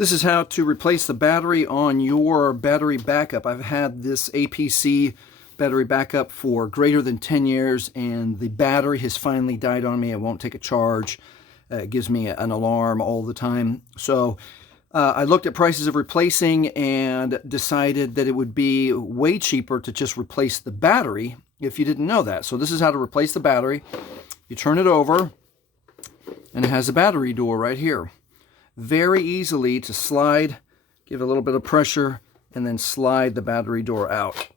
This is how to replace the battery on your battery backup. I've had this APC battery backup for greater than 10 years, and the battery has finally died on me. It won't take a charge. It gives me an alarm all the time. So I looked at prices of replacing and decided that it would be way cheaper to just replace the battery if you didn't know that. So this is how to replace the battery. You turn it over, and it has a battery door right here. Very easily to slide, give it a little bit of pressure, and then slide the battery door out.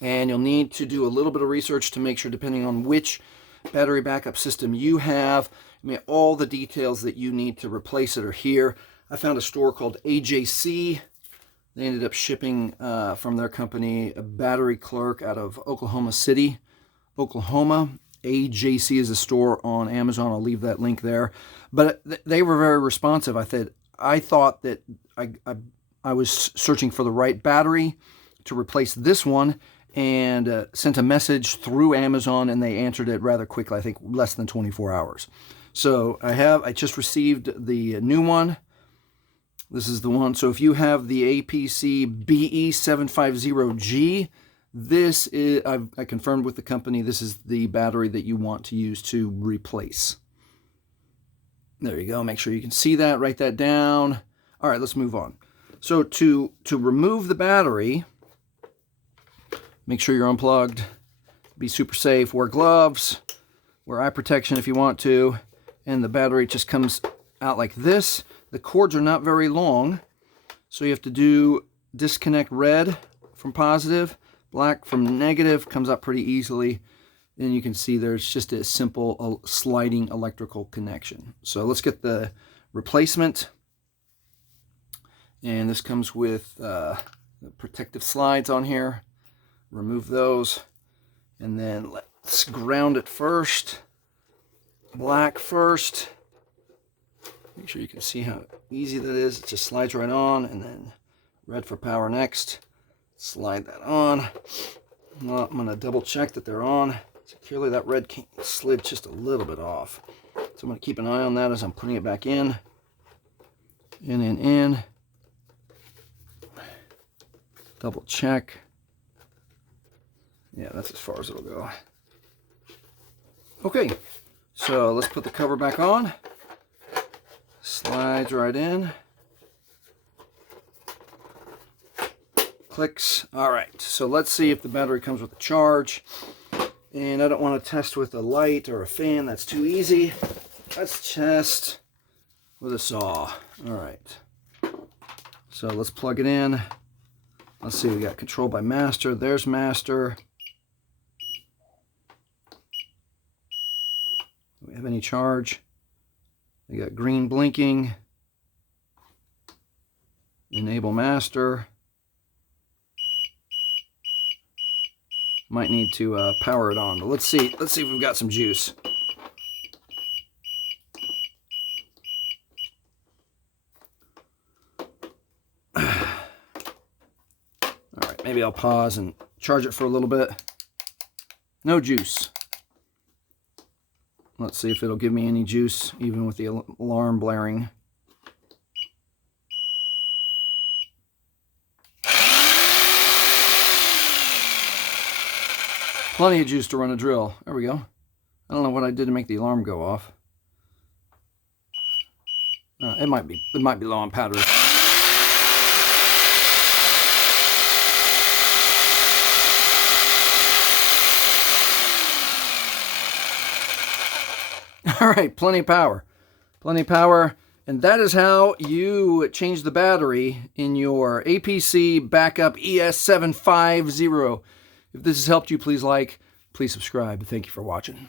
And you'll need to do a little bit of research to make sure, depending on which battery backup system you have, all the details that you need to replace it are here. I found a store called AJC. They ended up shipping from their company a battery clerk out of Oklahoma City, Oklahoma. AJC is a store on Amazon. I'll leave that link there. But they were very responsive. I thought that I was searching for the right battery to replace this one, and sent a message through Amazon, and they answered it rather quickly. I think less than 24 hours. So I just received the new one. This is the one. So if you have the APC BE750G, this is, I confirmed with the company, this is the battery that you want to use to replace. There you go. Make sure you can see that. Write that down. All right, let's move on. So to remove the battery, make sure you're unplugged. Be super safe. Wear gloves. Wear eye protection if you want to. And the battery just comes out like this. The cords are not very long, so you have to do disconnect red from positive, black from negative. Comes up pretty easily. And you can see there's just a simple sliding electrical connection. So let's get the replacement. And this comes with the protective slides on here. Remove those. And then let's ground it first. Black first. Make sure you can see how easy that is. It just slides right on. And then red for power next. Slide that on. Well, I'm going to double check that they're on securely. That red slid just a little bit off. So I'm going to keep an eye on that as I'm putting it back in. In. Double check. Yeah, that's as far as it'll go. Okay, so let's put the cover back on. Slides right in. Clicks. All right, so let's see if the battery comes with a charge. And I don't want to test with a light or a fan. That's too easy. Let's test with a saw. All right. So let's plug it in. Let's see, we got control by master. There's master. Do we have any charge? We got green blinking. Enable master. Might need to power it on, but let's see if we've got some juice. All right, maybe I'll pause and charge it for a little bit. No juice. Let's see if it'll give me any juice, even with the alarm blaring. Plenty of juice to run a drill. There we go. I don't know what I did to make the alarm go off. It might be low on battery. All right, plenty of power. Plenty of power. And that is how you change the battery in your APC Backup ES750. If this has helped you, please like, please subscribe. Thank you for watching.